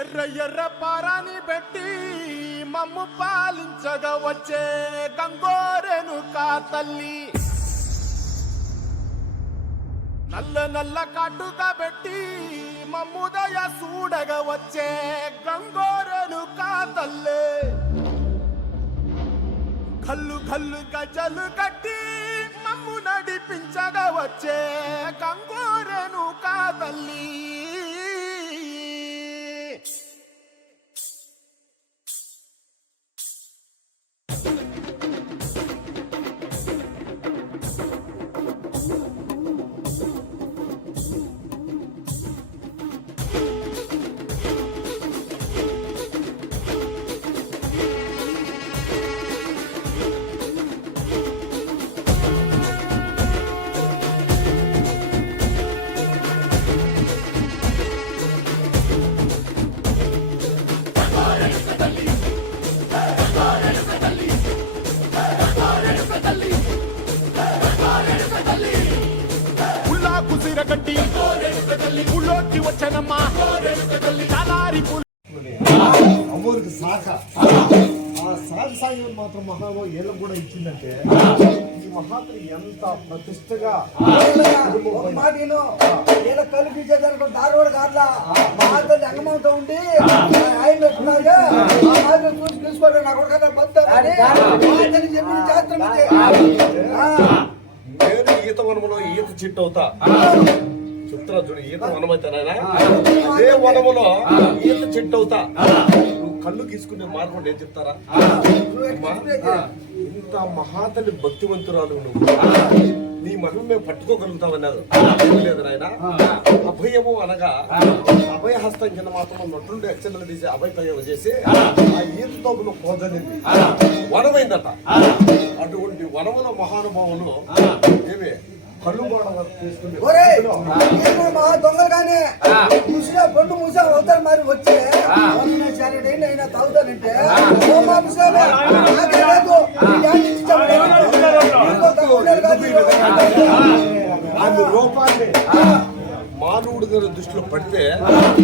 ఎర్ర ఎర్ర పారాని పెట్టి మమ్ము పాలించగా వచ్చే గంగోరెను కా తల్లి, నల్ల నల్ల కాటుగా పెట్టి మమ్ముదయ చూడగా వచ్చే గంగోరెను కా తల్లి, కల్లు కల్లు గజలు కట్టి మమ్ము నడిపించగా వచ్చే గంగోరెను కా తల్లి. గట్టి పుల్లోకి వచ్చనమ్మా చాలారి అమ్మోరికి శాఖ ఆ శాఖ సాయం మాత్రం మహాలో ఏళ్ళ కూడా ఇచ్చిందంటే ఈ మహాత్రి ఎంత ప్రతిష్టగా కల్పించేదానికి దారోడు కాట్లా మహాత్రి అంగమంతో ఉండి ఆయన చూసి తీసుకోండి నా కొడుకు చెప్పింది శాస్త్రం నేను ఈత వనములో ఈత చిట్టు అవుతా చెప్తున్నా చూడు. ఈత వనమైతేనైనా అదే వనములో ఈత చెట్టు అవుతా. నువ్వు కళ్ళు గీసుకునే మార్గం ఏం చెప్తారా? ఇంత మహాతల్లి భక్తివంతురాలు నువ్వు, నీ మహిమ మేము పట్టుకోగలుగుతామన్నారు. లేదు నాయన, అభయము అనగా అభయహస్తం కింద మాత్రం నొట్టుండి అక్షంతలు తీసి అభయప్రయోగం చేసి ఆ ఈత తోపులో పోదనింది వనమైందట. అటువంటి వనముల మహానుభావులు ఏమి కళ్ళు దొంగలు కానీ ముసిగా పండు ముసా అవుతారు మరి వచ్చే అయినా తాగుతానంటే ఆమె రూపాన్ని మానవుడు గారి దృష్టిలో పడితే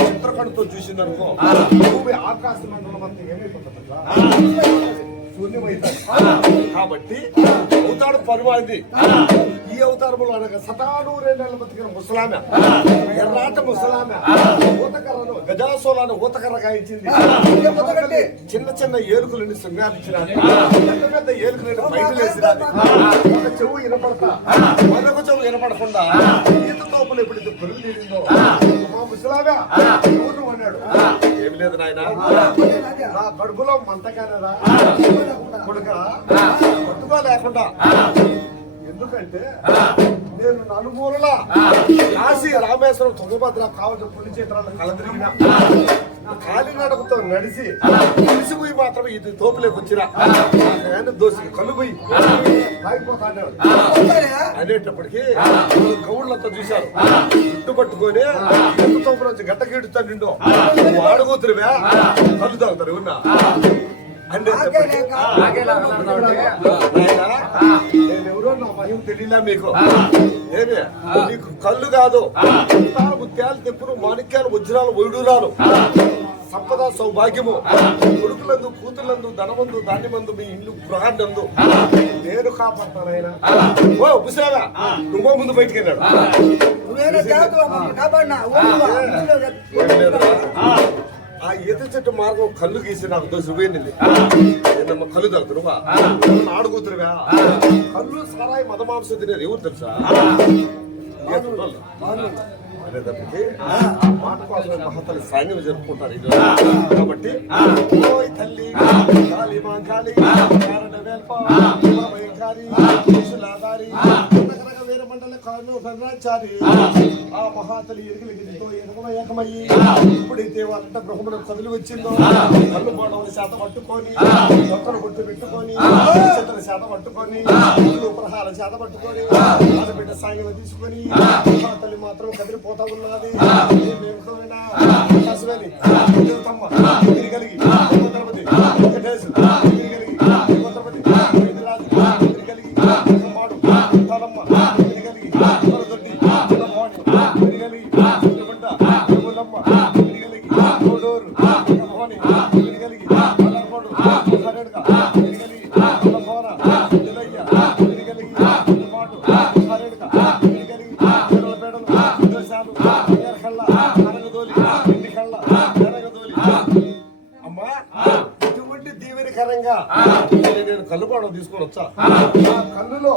చిత్రకణతో చూసిందనుకో భూమి ఆకాశ మండలం అంతా ఏమైపోతుంది, కాబట్టి అవతారం పరిమాణింది. ఈ అవతారంలో అనగా సతాను 2 నెలల బతికిన ముసలామె, ఎర్రాట ముసలామె ఊతకర్రను గజాసోలాను ఊతకర్ర గాయించింది. చిన్న చిన్న ఏలుకలని సంగాపించినది, పెద్ద పెద్ద ఏలుకలని బయటలు వేసినది. ఒక చెవు వినపడతా మరొక చెవు వినపడకుండా ఈత తోపులు ఎప్పుడైతే పొరుగు తీరిందో మా ముసలామె ఎవరు అన్నాడు. ఏమి లేదు నాయన, నా కడుపులో మంటకానరా కొడుక కొట్టుకో లేకుండా. ఎందుకంటే నేను నలుమూలలా కాశీ రామేశ్వరం తుంగభద్ర కావచ్చు పుణ్యక్షేత్రాలను కలదిరిగిన కాలినడకతో నడిచి కలిసిపోయి మాత్రం ఇది తోపులేకి వచ్చిన దోసి కలుపోయి ఆగిపోతాడు అనేటప్పటికీ గౌళ్ళంతా చూశారు. జుట్టు పట్టుకొని ఎంత తోపు నుంచి గట్ట గీడుతా నిండు ఆడుగోతురువే కళ్ళు తాగుతారు ఉన్నా నేనెవరో నా మహిమ తెలియలా మీకు. ఏమి నీకు కళ్ళు కాదు, ముత్యాలు తెప్పులు మాణిక్యాలు వజ్రాలు వైడూరాలు సంపద సౌభాగ్యము కొడుకులందు కూతుర్లందు ధనమందు ధాన్యమందు మీ ఇల్లు గృహాన్నందు నేను కాపాడతానైనా. ఓ పుష్పా నువ్వో ముందు బయటికి వెళ్ళాడు. ఆ ఈత చెట్టు మార్గం కళ్ళు గీసి నాకు దోసిపోయింది. ఏదమ్మా కళ్ళు తాగుతురువా ఆడుగుతురువా? కళ్ళు సారాయి మదమాంసం తినేది ఎవరు తెలుసా? అనేటప్పటికి మాట కోసం మహతల్లి సైన్యం జరుపుకుంటారు ఇది. కాబట్టి తల్లి కాళీ మా కాళీ కారణ వేల్ప వేరే మండల కాళ్ళు భద్రాచారి ఆ మహాతలి ఎరుగులతో ఏకమయ్యి ఇప్పుడైతే వాళ్ళంట గృహమున కదులు వచ్చిందో కళ్ళు పోవడం శాత పట్టుకొని ఒక్కరు గుర్తు పెట్టుకొని చెత్తల శాత పట్టుకొని ప్రహాల శాత పట్టుకొని ఆడబిడ్డ సాయం తీసుకొని మహాతల్లి మాత్రం కదిలిపోతా ఉన్నది. కలిగి కలిగి జోరు భవాని కలిగి అల్లర్కోడు సరేడుగా కలిగి అల్లపోర ఇలయ్య కలిగి పాటు సరేడుగా కలిగి పేడలు దోశాలు కళ్ళ అనగదోలి ఇంటి కళ్ళ అనగదోలి అమ్మా ఇటువంటి దీవెనకరంగా నేను కళ్ళు పాడం తీసుకొని వచ్చా ఆ కళ్ళులో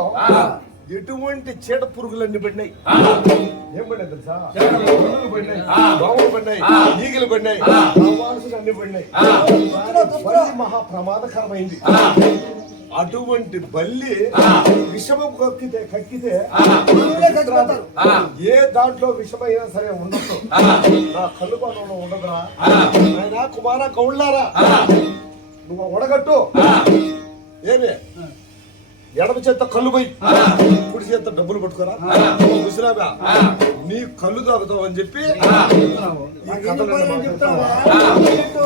ఎటువంటి చీడ పురుగులన్నీ పడినాయి. ఏం పడినాయి తెలుసా? పురుగులు పడినాయి, దోమలు పడినాయి, ఈగలు పడినాయి, వాల్సులు అన్ని పడినాయి. బల్లి మహా ప్రమాదకరమైంది. అటువంటి బల్లి విషమం కక్కితే ఏ దాంట్లో విషమైనా సరే ఉండదు. నా కళ్ళు పాడంలో ఉండదురా ఆయన కుమార కౌళ్ళారా, నువ్వు ఒడగట్టు. ఏమే ఎడమ చేత కళ్ళు పోయి కుడి చేత డబ్బులు పట్టుకోరా ముసలాబా నీ కళ్ళు తాగుతావు అని చెప్పి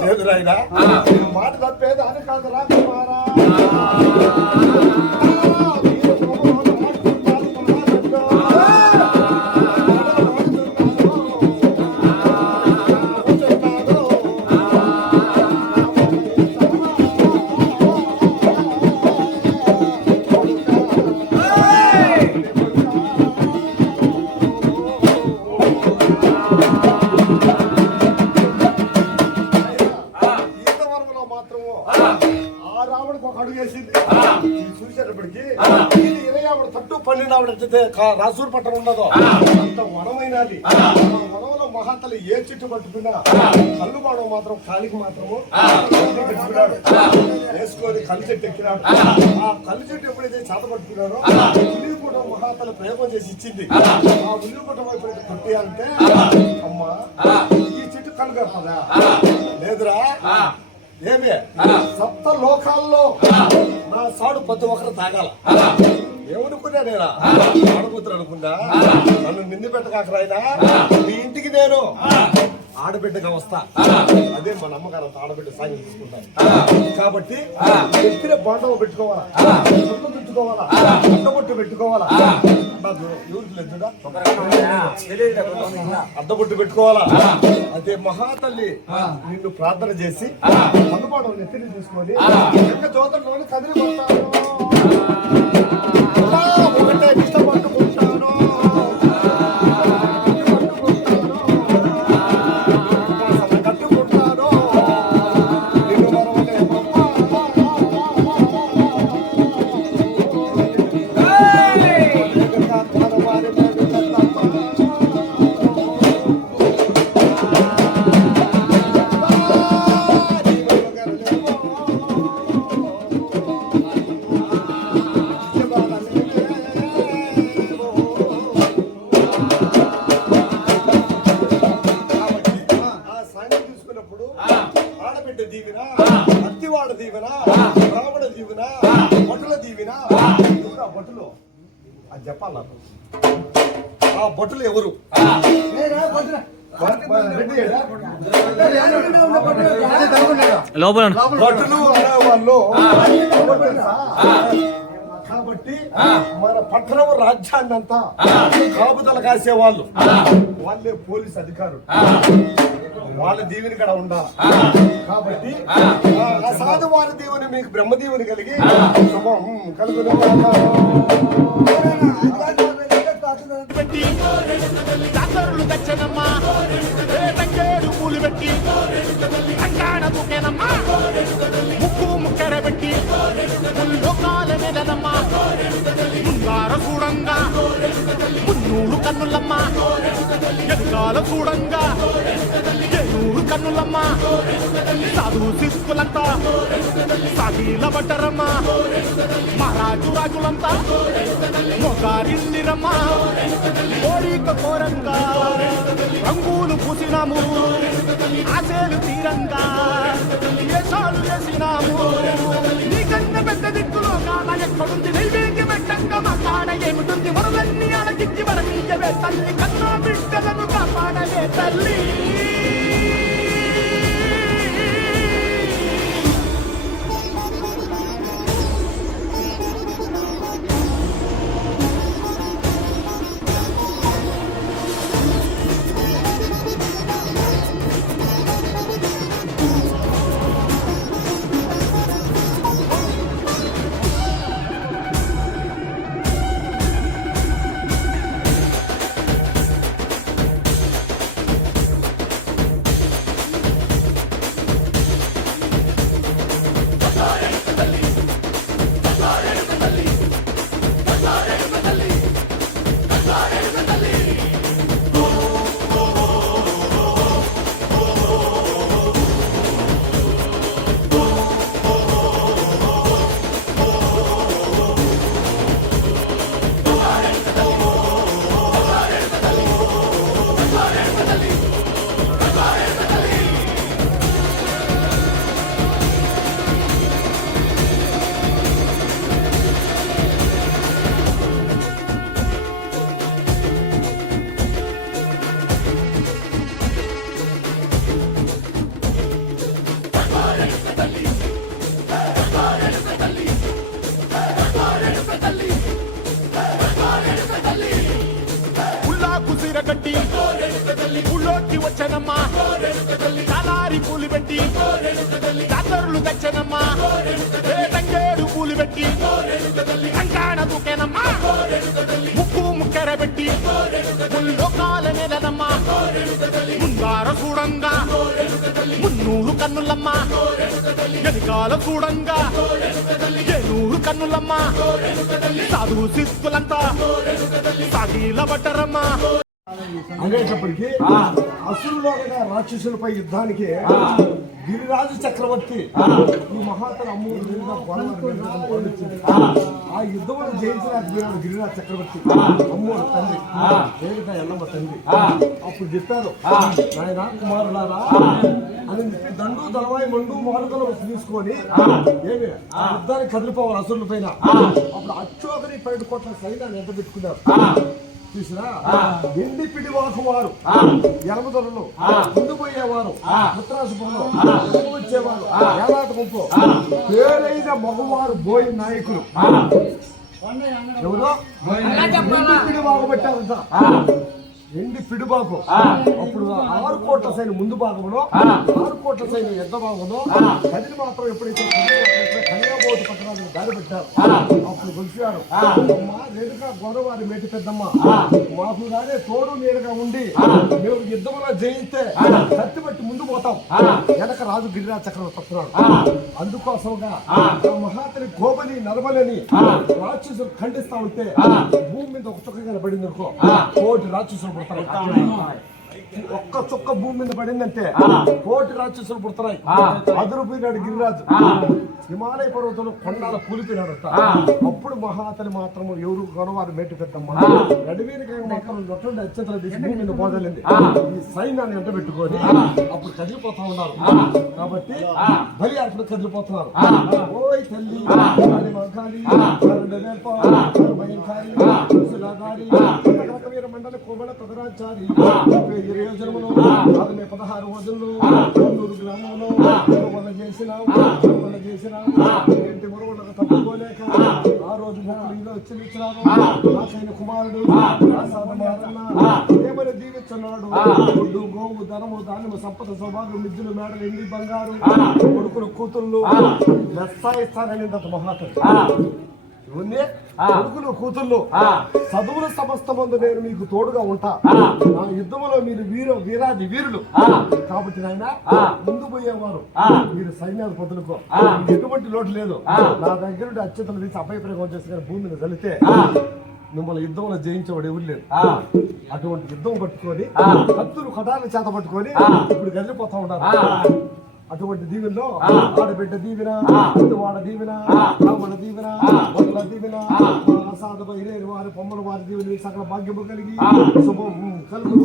లేదురాయినా నేను మాట తప్పేది అని కాదురా కుమారా. చూసేటప్పటికి తట్టు 12 రాసూరు పట్టణం ఉన్నదో అంత వనమైనది. వనంలో మహాతల్లి ఏ చెట్టు పట్టుకున్నా కళ్ళు పాడం మాత్రం కాలికి మాత్రము వేసుకొని కళ్ళు చెట్టు ఎక్కినాడు. ఆ కళ్ళు చెట్టు ఎప్పుడైతే చేత పట్టుకున్నాడో ఉల్లిగూట మహాతల్లి ప్రయోగం చేసి ఇచ్చింది. ఆ ఉల్లిగూట వైపు కొట్టియాలంటే అమ్మా ఈ చెట్టు కళ్ళు కప్పదా లేదురా. ఏమే సప్త లోకాల్లో నా సాడు ప్రతి ఒక్కరు తాగాల. ఏమనుకున్నా నేనా ఆడబుద్ధులు అనుకున్నా. నన్ను నింది పెట్టకాకరాయినా మీ ఇంటికి నేను ఆడబిడ్డగా వస్తా. అదే మా నమ్మకాలు ఆడబిడ్డ సాయం తీసుకుంటాను. కాబట్టి ఎత్తిన బాండవ పెట్టుకోవాలా, సొంత పెట్టుకోవాలా, అడ్డబొట్టు పెట్టుకోవాలా. నాకు ఎవరికి లేదుడా అడ్డబొట్టు పెట్టుకోవాలా. అదే మహాతల్లి నిన్ను ప్రార్థన చేసి అందుబాటు ఎత్తిని తీసుకొని జ్యోతంలోని కదిలిపోతాను. ఒకటే ఇష్టపట్టుకుంటాను, కట్టుకుంటాను. నిన్ను మరవలే దీవెన, అత్తివాడ దీవెన, బ్రాహ్మణ దీవెన, భటుల దీవెన. ఎవరు ఆ భటులు? అది చెప్పాలి నాకు. ఆ భటులు ఎవరు? భటులు అనేవాళ్ళు కాబట్టి మన పట్టణం రాజ్యాన్ని అంతా కాపుదల కాసేవాళ్ళు వాళ్ళే పోలీస్ అధికారులు. వాళ్ళ దీవెని కూడా ఉండాలి. కాబట్టి అసాధు వారి దీవెని మీకు బ్రహ్మ దీవెని కలిగి కలుగునే పెట్టి దాసరులు తెచ్చనమ్మా తంగేడు పూలు పెట్టి అంగాడ ముఖ్యనమ్మా ముక్కు ముక్కెర పెట్టి లోకాల మీదనమ్మా ముంగార చూడంగా మున్నూరు కన్నులమ్మా ఎదుగాల చూడంగా ఏనూరు కన్నులమ్మా సాధు శిస్తులంతా సాగిల బట్టరమ్మా మహారాజు రాజులంతా మొగారిందిరమ్మా కోరిక కోరంగా రంగులు పూసినాము ఆశలు తీరంగా వేషాలు చేసినాము నీకన్న పెద్ద దిక్కులో కాడ ఎక్కడుంది నైవేద్యం పెట్టంగా మా కాడ ఏమిటుంది వరలన్నీ అలగించి వరమీయవే తల్లి కన్నా బిడ్డలను కాపాడవే తల్లి. ఉల్లాకు సీర కట్టి ఊళ్ళోకి వచ్చనమ్మా చాలారి పూలు పెట్టి జాతరులు తెచ్చనమ్మా తంగేడు పూలు పెట్టి కంకాణ దూకేనమ్మా ముక్కు ముక్కెర పెట్టి ముల్లోకాల నెలనమ్మా ముందార చూడంగా మున్నూరు కన్నులమ్మా వెనకాల చూడంగా ఏనూరు కన్నులమ్మా సాధు సిద్ధులంతా సాగిల బట్టరమ్మా అనేటప్పటికీ అసురులో రాక్షసులపై యుద్ధానికి గిరిరాజు చక్రవర్తి ఈ మహాతర అమ్మోరు ఆ యుద్ధంలో జయించడానికి గిరిరాజు చక్రవర్తి అమ్మోరు తండ్రి దేవిక ఎల్లమ్మ తండ్రి అప్పుడు చెప్పారు నాయన కుమారులారా అని చెప్పి దండు దళవాయి మండు మాడుకలు తీసుకొని ఏమి ఆ యుద్ధానికి కదిలిపోవాలి అసురుల పైన అప్పుడు అచ్చోకని 12 కోట్ల సైన్యాన్ని ఎంత పెట్టుకున్నారు చూసినా ఎండి పిడివాకు వారు ఎలమదొరలు ముందు పోయేవారు ఉత్తరాశుభంలో వచ్చేవారు ఏలాట గుంపు పేరైన మగవారు బోయి నాయకులు ఎవరో ఎండి పిడివాకు పెట్టారంట ఎండి పిడిబాకు అప్పుడు 6 కోట్ల సైన్యం ముందు భాగంలో 6 కోట్ల సైన్యం ఎంత భాగంలో కదిలి మాత్రం ఎప్పుడైతే కన్యాబోధి పట్టణానికి దారి పెట్టారు అప్పుడు కొలిచారు అమ్మా రేణుక గోదావరి మేటి పెద్దమ్మ మాకు రానే తోడు నీడగా ఉండి మేము యుద్ధంలో జయిస్తే కత్తి పట్టి ముందు పోతాం వెనక రాజు గిరిరాజ చక్రవర్తి వస్తున్నాడు అందుకోసంగా మహాతని కోబని నరబలని రాక్షసులు ఖండిస్తా ఉంటే భూమి మీద ఒక చుక్కగా పడింది అనుకో కోటి రాక్షసులు ఒక్క చుక్క భూమి మీద పడిందంటే కోటి రాక్షసులు పుడతాయి అదురుపోయినాడు గిరిరాజు హిమాలయ పర్వతంలో కొండల కూలిపోయినాడట అప్పుడు మహాతలి మాత్రం ఎవరు గొడవారు మేటి పెద్దమ్మ గడివీరిగా మాత్రం నొట్టండి అత్యంతలు తీసి భూమి మీద పోదలింది ఈ సైన్యాన్ని వెంట పెట్టుకొని అప్పుడు కదిలిపోతా ఉన్నారు కాబట్టి బలి అర్పణ కదిలిపోతున్నారు ఓయ్ తల్లి వీర మండలి కోమల పదరాచారి 20 జన్మలో 16 రోజుల్లో 300 గ్రామంలో చేసినాము ఏంటి మురుగులకు తప్పుకోలేక ఆ రోజు ఇంట్లో వచ్చినాము ఆశైన కుమారుడు ఏమని దీవిస్తున్నాడు గుడ్డు గోవు ధనము ధాన్యము సంపద సౌభాగ్యం మిద్దులు మేడలు ఎండి బంగారు కొడుకులు కూతుళ్ళు లెస్సాయిస్తానని మహాత్మ కొడుకులు కూతుళ్ళు చదువుల సమస్త మందు నేను మీకు తోడుగా ఉంటా నా యుద్ధంలో మీరు వీరాది వీరులు కాబట్టి నాయన ముందు పోయేవారు మీరు సైన్యాలు పొద్దులుకో ఎటువంటి లోటు లేదు నా దగ్గర అత్యంతలు తీసి అభయప్రయోగం చేసి భూమి మీద చలితే మిమ్మల్ని యుద్ధంలో జయించేవాడు ఎవరు లేరు అటువంటి యుద్ధం పట్టుకొని కత్తులు కటాలను చేత పట్టుకొని ఇప్పుడు గదిలిపోతా ఉన్నారు అటువంటి దీవెనలో ఆడబిడ్డ దీవెన వాడ దీవెన రావణ దీవెన వడ్ల దీవెన సాధ బహిరేరు వారి పొమ్మల వారి దీవెన సకల భాగ్యము కలిగి శుభం కలుగు